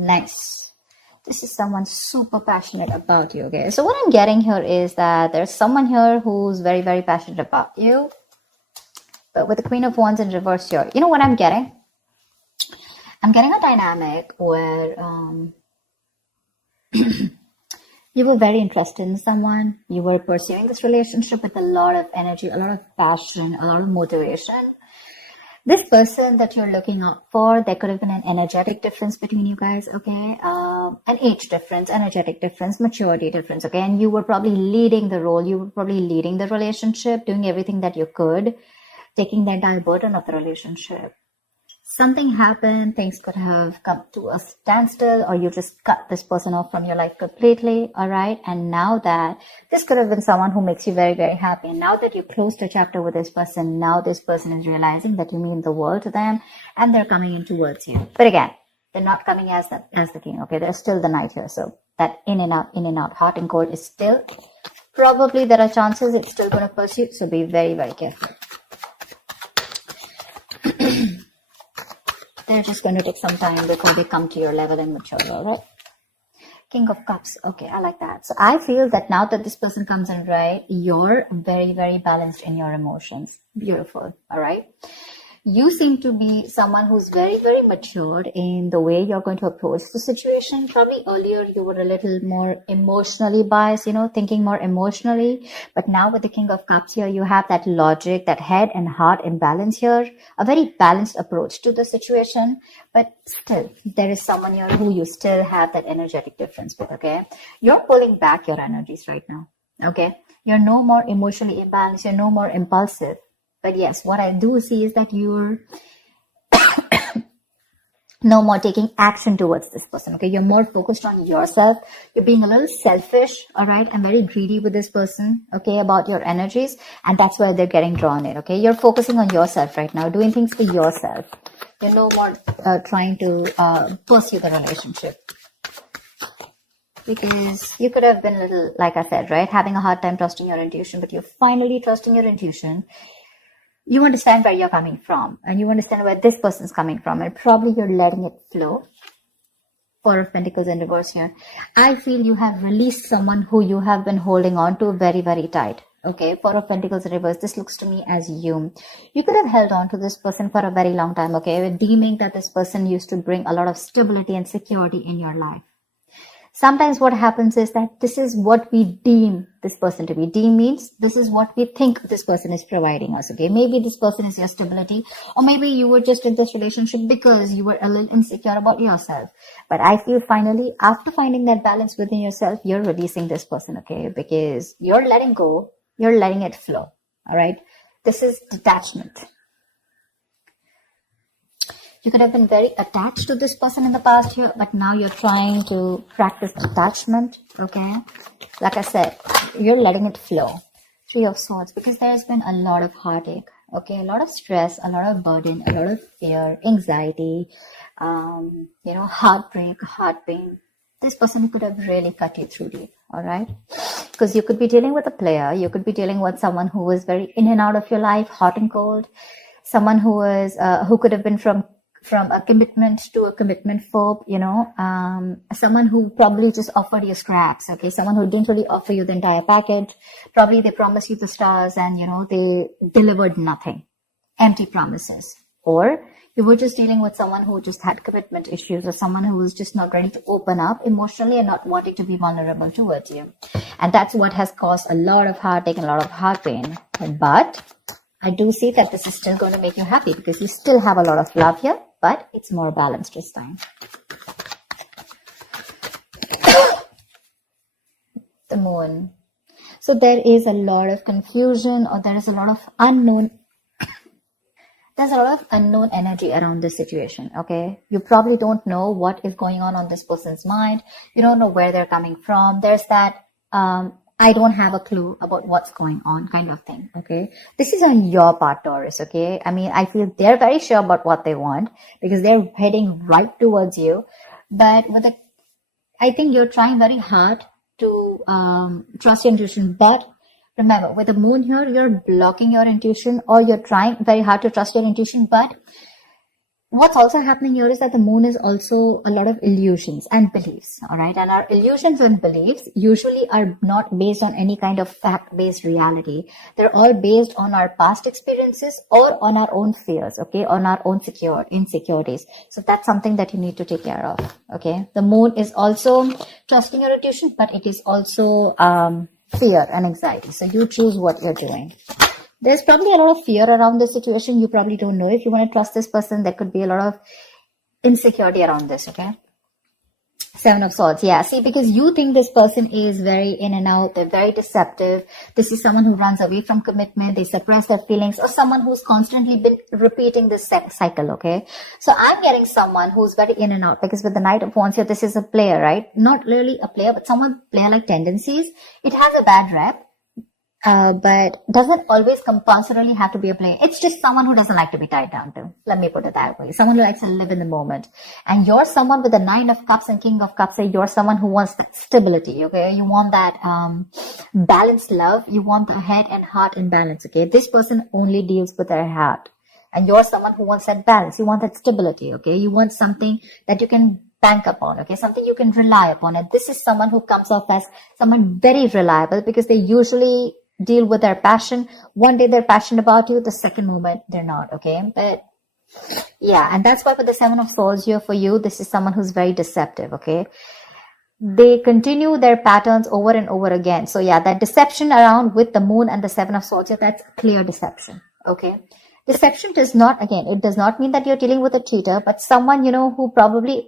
Nice. This is someone super passionate about you, okay? So what I'm getting here is that there's someone here who's very, very passionate about you. But with the Queen of Wands in reverse here, you know what I'm getting? I'm getting a dynamic where you were very interested in someone. You were pursuing this relationship with a lot of energy, a lot of passion, a lot of motivation. This person that you're looking out for, there could have been an energetic difference between you guys, okay? An age difference, energetic difference, maturity difference, okay? And you were probably leading the role. You were probably leading the relationship, doing everything that you could, taking the entire burden of the relationship. Something happened, things could have come to a standstill, or you just cut this person off from your life completely, all right? And now that this could have been someone who makes you very, very happy. And now that you closed a chapter with this person, now this person is realizing that you mean the world to them, and they're coming in towards you. But again, they're not coming as the king, okay? They're still the knight here. So that in and out, hot and cold is still, probably there are chances it's still going to pursue. So be very, very careful. They're just going to take some time before they come to your level and mature, all right? King of Cups. Okay, I like that. So I feel that now that this person comes in, right, you're very, very balanced in your emotions. Beautiful, all right? You seem to be someone who's very, very matured in the way you're going to approach the situation. Probably earlier you were a little more emotionally biased, you know, thinking more emotionally. But now with the King of Cups here, you have that logic, that head and heart imbalance here. A very balanced approach to the situation. But still, there is someone here who you still have that energetic difference with, okay? You're pulling back your energies right now, okay? You're no more emotionally imbalanced. You're no more impulsive. But yes, what I do see is that you're no more taking action towards this person, okay? You're more focused on yourself. You're being a little selfish, all right? And very greedy with this person, okay, about your energies. And that's where they're getting drawn in, okay? You're focusing on yourself right now, doing things for yourself. You're no more trying to pursue the relationship. Because you could have been a little, like I said, right? Having a hard time trusting your intuition, but you're finally trusting your intuition. You understand where you're coming from, and you understand where this person's coming from, and probably you're letting it flow. Four of Pentacles in reverse here. I feel you have released someone who you have been holding on to very, very tight. Okay, Four of Pentacles in reverse. This looks to me as you. You could have held on to this person for a very long time, okay, deeming that this person used to bring a lot of stability and security in your life. Sometimes what happens is that this is what we deem this person to be. Deem means this is what we think this person is providing us, okay? Maybe this person is your stability, or maybe you were just in this relationship because you were a little insecure about yourself. But I feel finally, after finding that balance within yourself, you're releasing this person, okay? Because you're letting go, you're letting it flow, all right? This is detachment. You could have been very attached to this person in the past here, but now you're trying to practice detachment, okay? Like I said, you're letting it flow. Three of Swords, because there's been a lot of heartache, okay? A lot of stress, a lot of burden, a lot of fear, anxiety, heartbreak, heart pain. This person could have really cut you through deep, all right? Because you could be dealing with a player. You could be dealing with someone who is very in and out of your life, hot and cold. Someone who could have been from a commitment to a commitment phobe, someone who probably just offered you scraps, okay? Someone who didn't really offer you the entire package. Probably they promised you the stars and, they delivered nothing. Empty promises. Or you were just dealing with someone who just had commitment issues, or someone who was just not ready to open up emotionally and not wanting to be vulnerable towards you. And that's what has caused a lot of heartache and a lot of heart pain. But I do see that this is still going to make you happy because you still have a lot of love here, but it's more balanced this time. The Moon. So there is a lot of confusion, or there is a lot of unknown. There's a lot of unknown energy around this situation, okay? You probably don't know what is going on this person's mind. You don't know where they're coming from. There's that, I don't have a clue about what's going on kind of thing, okay? This is on your part, Taurus, okay? I mean, I feel they're very sure about what they want because they're heading right towards you. But I think you're trying very hard to trust your intuition. But remember, with the Moon here, you're blocking your intuition, or you're trying very hard to trust your intuition, but what's also happening here is that the moon is also a lot of illusions and beliefs, all right? And our illusions and beliefs usually are not based on any kind of fact-based reality. They're all based on our past experiences or on our own fears, okay? On our own insecurities. So that's something that you need to take care of, okay? The moon is also trusting your intuition, but it is also fear and anxiety. So you choose what you're doing. There's probably a lot of fear around this situation. You probably don't know if you want to trust this person. There could be a lot of insecurity around this, okay? Seven of Swords, yeah. See, because you think this person is very in and out. They're very deceptive. This is someone who runs away from commitment. They suppress their feelings, or someone who's constantly been repeating this cycle, okay? So I'm getting someone who's very in and out, because with the Knight of Wands here, this is a player, right? Not really a player, but someone player-like tendencies. It has a bad rep. But doesn't always compulsorily have to be a player. It's just someone who doesn't like to be tied down to. Let me put it that way. Someone who likes to live in the moment. And you're someone with the Nine of Cups and King of Cups. You're someone who wants that stability, okay? You want that balanced love. You want the head and heart in balance, okay? This person only deals with their heart. And you're someone who wants that balance. You want that stability, okay? You want something that you can bank upon, okay? Something you can rely upon. And this is someone who comes off as someone very reliable, because they usually deal with their passion. One day they're passionate about you, the second moment they're not, okay? But yeah, and that's why for the Seven of Swords here for you, this is someone who's very deceptive, okay? They continue their patterns over and over again. So yeah, that deception around with the moon and the Seven of Swords here, that's clear deception, okay? Deception does not, again, it does not mean that you're dealing with a cheater, but someone, you know, who probably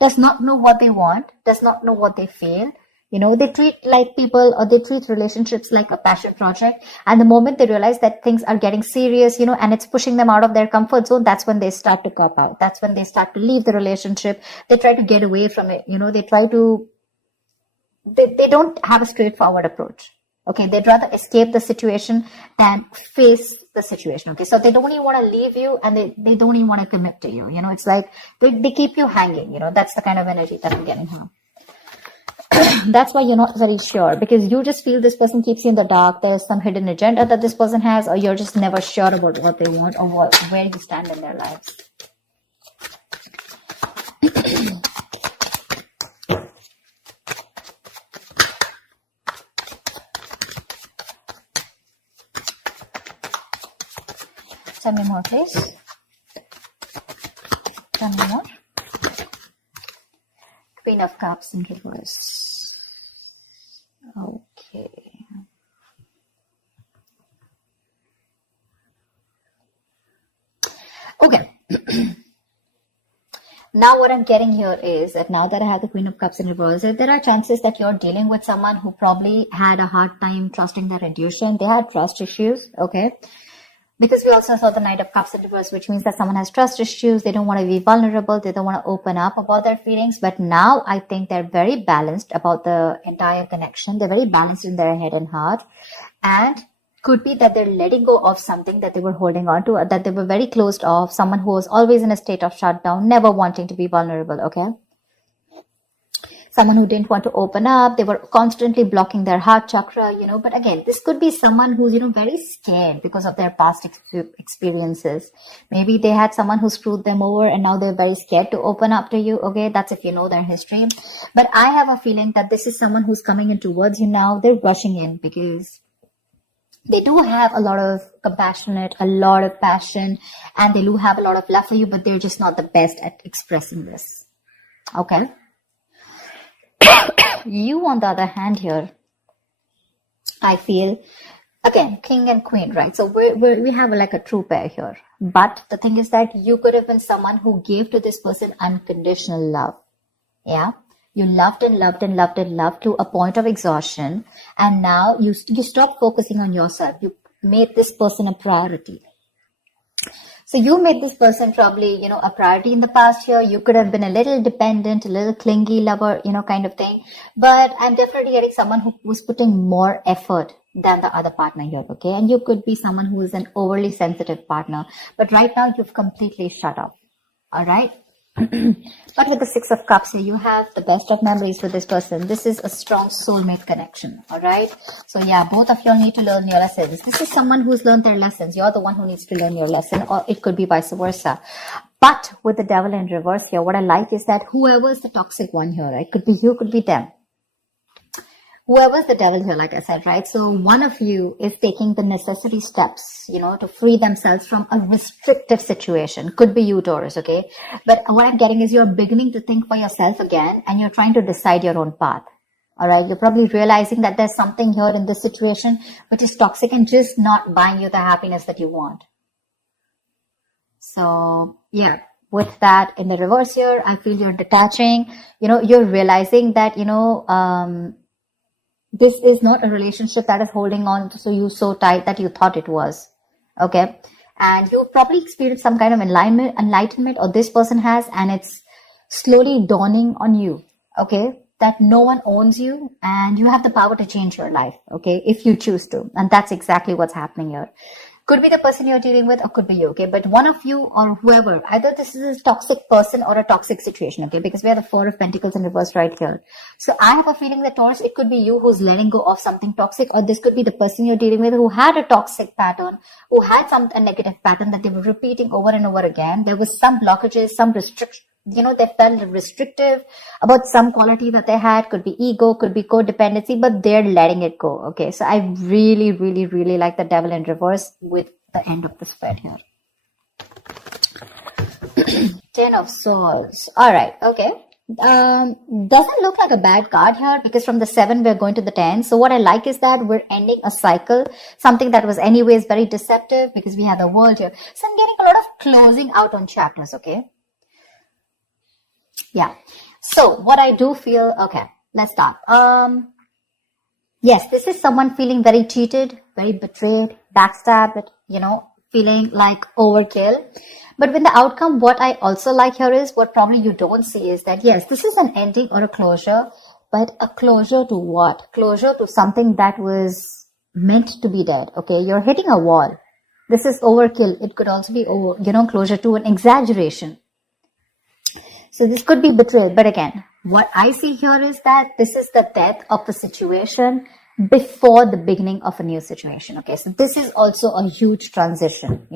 does not know what they want, does not know what they feel. You know, they treat like people, or they treat relationships like a passion project. And the moment they realize that things are getting serious, you know, and it's pushing them out of their comfort zone, that's when they start to cop out. That's when they start to leave the relationship. They try to get away from it. You know, they don't have a straightforward approach. Okay. They'd rather escape the situation than face the situation. Okay. So they don't even want to leave you, and they don't even want to commit to you. You know, it's like they keep you hanging. You know, that's the kind of energy that I'm getting here. That's why you're not very sure, because you just feel this person keeps you in the dark. There's some hidden agenda that this person has, or you're just never sure about what they want or where you stand in their lives. Tell me more, please. Tell me more. Queen of Cups in reverse. Okay. Okay. Now what I'm getting here is that now that I have the Queen of Cups in reverse, there are chances that you're dealing with someone who probably had a hard time trusting their intuition. They had trust issues, okay? Because we also saw the Knight of Cups in reverse, which means that someone has trust issues. They don't want to be vulnerable. They don't want to open up about their feelings. But now I think they're very balanced about the entire connection. They're very balanced in their head and heart. And could be that they're letting go of something that they were holding on to, or that they were very closed off. Someone who was always in a state of shutdown, never wanting to be vulnerable, okay? Someone who didn't want to open up. They were constantly blocking their heart chakra, you know. But again, this could be someone who's, you know, very scared because of their past experiences. Maybe they had someone who screwed them over, and now they're very scared to open up to you. Okay, that's if you know their history. But I have a feeling that this is someone who's coming in towards you now. They're rushing in because they do have a lot of compassionate, a lot of passion, and they do have a lot of love for you, but they're just not the best at expressing this. Okay. You, on the other hand here, I feel, again, king and queen, right? So we have like a true pair here. But the thing is that you could have been someone who gave to this person unconditional love. Yeah. You loved and loved and loved and loved to a point of exhaustion. And now you stop focusing on yourself. You made this person a priority. So you made this person probably, you know, a priority in the past year. You could have been a little dependent, a little clingy lover, you know, kind of thing. But I'm definitely getting someone who was putting more effort than the other partner here, okay? And you could be someone who is an overly sensitive partner. But right now, you've completely shut up, all right? But with the Six of Cups here, you have the best of memories with this person. This is a strong soulmate connection, all right? So yeah, both of you need to learn your lessons. This is someone who's learned their lessons. You're the one who needs to learn your lesson, or it could be vice versa. But with the devil in reverse here, what I like is that whoever's the toxic one here, right? Could be you, could be them. Whoever's the devil here, like I said, right? So one of you is taking the necessary steps, to free themselves from a restrictive situation. Could be you, Taurus, okay? But what I'm getting is you're beginning to think for yourself again, and you're trying to decide your own path. All right. You're probably realizing that there's something here in this situation which is toxic and just not buying you the happiness that you want. So yeah, with that in the reverse here, I feel you're detaching, you're realizing that, this is not a relationship that is holding on to you so tight that you thought it was. Okay. And you probably experienced some kind of enlightenment, or this person has, and it's slowly dawning on you. Okay. That no one owns you and you have the power to change your life. Okay. If you choose to. And that's exactly what's happening here. Could be the person you're dealing with, or could be you, okay? But one of you or whoever, either this is a toxic person or a toxic situation, okay? Because we have the Four of Pentacles in reverse right here. So I have a feeling that, Taurus, it could be you who's letting go of something toxic, or this could be the person you're dealing with who had a toxic pattern, who had a negative pattern that they were repeating over and over again. There was some blockages, some restriction. They felt restrictive about some quality that they had. Could be ego, could be codependency, but they're letting it go. Okay. So I really, really, really like the devil in reverse with the end of the spread here. 10 of Swords. All right. Okay. Doesn't look like a bad card here, because from the 7 we're going to the 10. So what I like is that we're ending a cycle, something that was anyways very deceptive, because we have the World here. So I'm getting a lot of closing out on chapters. Okay. Yeah. So what I do feel, okay, let's start. Yes, this is someone feeling very cheated, very betrayed, backstabbed, feeling like overkill. But when the outcome, what I also like here is, what probably you don't see is that, yes, this is an ending or a closure, but a closure to what? Closure to something that was meant to be dead. Okay. You're hitting a wall. This is overkill. It could also be, closure to an exaggeration. So this could be betrayal. But again, what I see here is that this is the death of the situation before the beginning of a new situation. Okay. So this is also a huge transition,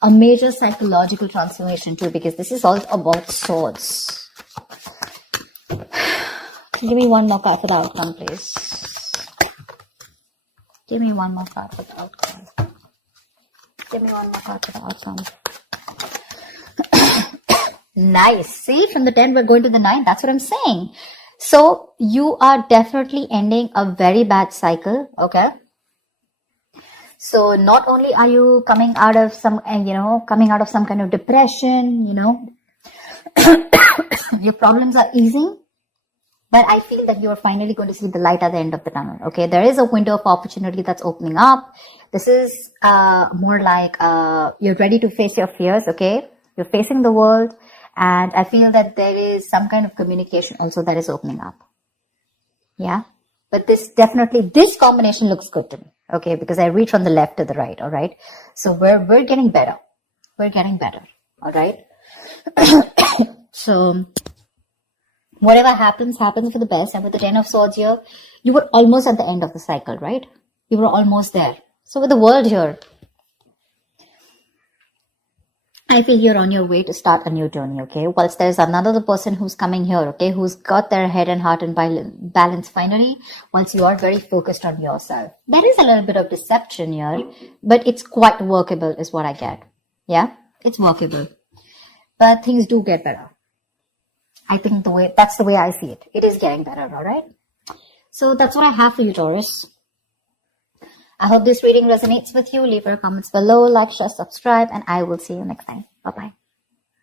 a major psychological transformation too, because this is all about swords. Give me one more card for the outcome, please. Give me one more card for the outcome. Give me one more card for the outcome. Nice. See, from the 10, we're going to the 9. That's what I'm saying. So you are definitely ending a very bad cycle. Okay. So not only are you coming out of some kind of depression, your problems are easing, but I feel that you're finally going to see the light at the end of the tunnel. Okay. There is a window of opportunity that's opening up. This is more like you're ready to face your fears. Okay. You're facing the world. And I feel that there is some kind of communication also that is opening up. Yeah. But this combination looks good to me. Okay. Because I read from the left to the right. All right. So we're getting better. We're getting better. All right. So whatever happens for the best. And with the 10 of Swords here, you were almost at the end of the cycle, right? You were almost there. So with the World here, I feel you're on your way to start a new journey, okay? Whilst there's another person who's coming here, okay, who's got their head and heart in balance finally, once you are very focused on yourself. There is a little bit of deception here, but it's quite workable is what I get. Yeah, it's workable. But things do get better. I think that's the way I see it. It is getting better, all right? So that's what I have for you, Taurus. I hope this reading resonates with you. Leave your comments below, like, share, subscribe, and I will see you next time. Bye-bye.